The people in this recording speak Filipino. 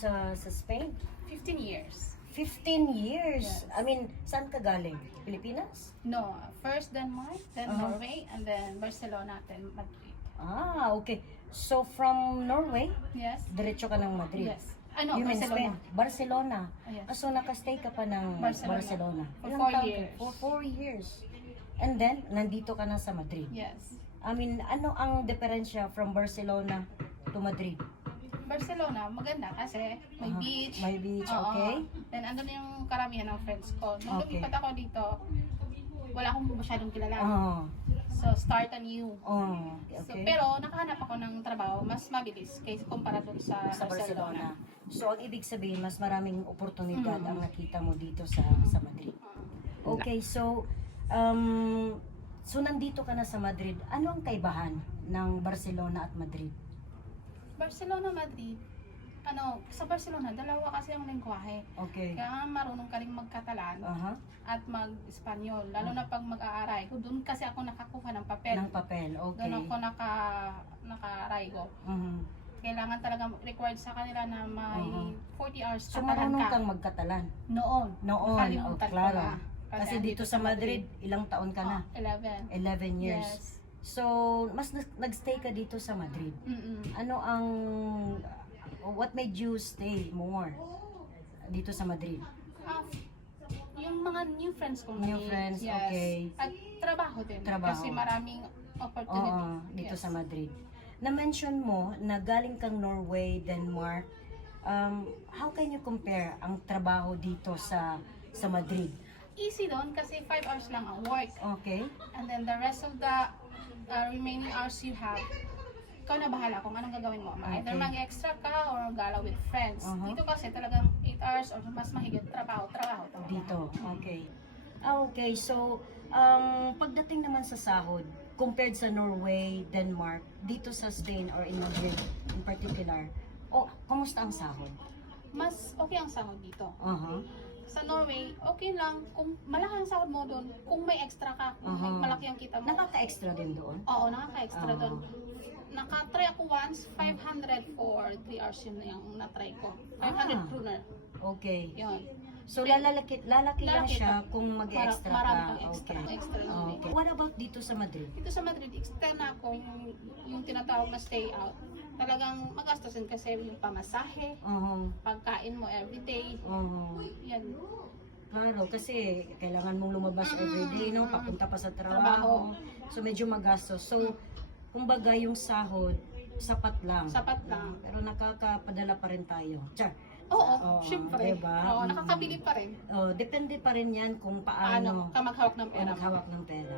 sa Spain? 15 years. 15 years? Yes. I mean, saan ka galing? Pilipinas? No, first Denmark, then Uh-huh. Norway, and then Barcelona, then Madrid. Ah, okay. So, from Norway, Yes? diretso ka ng Madrid? Yes. Ano, You mean Barcelona. Spain? Barcelona. Yes. Ah, so, nakastay ka pa ng Barcelona. Barcelona. For Ilang 4 taon ka? years. For 4 years. And then, nandito ka na sa Madrid. Yes. I mean, ano ang diferensya from Barcelona to Madrid? Barcelona, maganda kasi may Aha. beach. May beach, Oo. okay. Then andun yung karamihan ng friends ko. Nung Okay. lumipat ako dito, wala akong masyadong kilala. Oh, So, start anew. oh, So, okay. pero nakahanap ako ng trabaho, mas mabilis kaysa kumpara dun sa Barcelona. So, ang ibig sabihin, mas maraming oportunidad ang nakita mo dito sa Madrid. Okay, so, so nandito ka na sa Madrid. Ano ang kaibahan ng Barcelona at Madrid? Barcelona, Madrid, sa Barcelona, dalawa kasi ang lengguwahe. Okay. Kaya marunong ka rin magkatalan Aha. at mag-Espanyol. Lalo na pag mag-aaray ko, doon kasi ako nakakuha ng papel. Ng papel, okay. Doon ako naka-aray ko. Mhm. Kailangan talaga required sa kanila na may 40 hours So, katalan marunong ka. kang magkatalan? Noon. Noon, Nakalimutan ko klaro. na. Kasi dito sa Madrid, ilang taon ka na? 11. 11 years. Yes. So, mas nagstay ka dito sa Madrid. Mm-mm. Ano ang, what made you stay more dito sa Madrid? Ah, yung mga new friends ko. New friends, yes. okay. At trabaho din. Trabaho. Kasi maraming opportunity. Oo, dito Yes. sa Madrid. Na-mention mo na galing kang Norway, Denmark. How can you compare ang trabaho dito sa Madrid? Easy doon kasi 5 hours lang ang work. Okay? And then the rest of the remaining hours you have, ikaw na bahala kung anong gagawin mo. Either Okay. mag-extra ka or gala with friends. Uh-huh. Dito kasi talagang 8 hours or mas mahigit trabaho. Dito, okay. Okay, so, pagdating naman sa sahod, compared sa Norway, Denmark, dito sa Spain or in Madrid in particular, kumusta ang sahod? Mas okay ang sahod dito. Uh-huh. Sa Norway, okay lang. Kung malaki ang sahod mo doon, kung may extra ka, kung may Uh-huh. malaki ang kita mo. Nakaka-extra din doon? Oo, nakaka-extra Ah. doon. Nakatry ako once, 500 for 3 hours yun yung natry ko. 500 Ah. kroner. Okay. Yun. So, lalaki lang Lalaki siya pa. kung mag-extra Marami ka. kang extra. Okay. Extra lang din. Okay. What about dito sa Madrid? Dito sa Madrid, extend na ako yung tinatawag na stay out. Talagang magastosin kasi yung pamasahe, Uh-huh. pagkain mo everyday. Uh-huh. Yan. Klaro, kasi kailangan mong lumabas everyday, no? Papunta pa sa trabaho. Trabaho. So, medyo magastos. So, kumbaga yung sahod, sapat lang. Sapat lang. Pero nakakapadala pa rin tayo. Char. Oo, Oo, syempre. diba? Oo, nakakabili pa rin. Depende pa rin yan kung Paano paano ka maghawak ng pera mo. maghawak ng pera.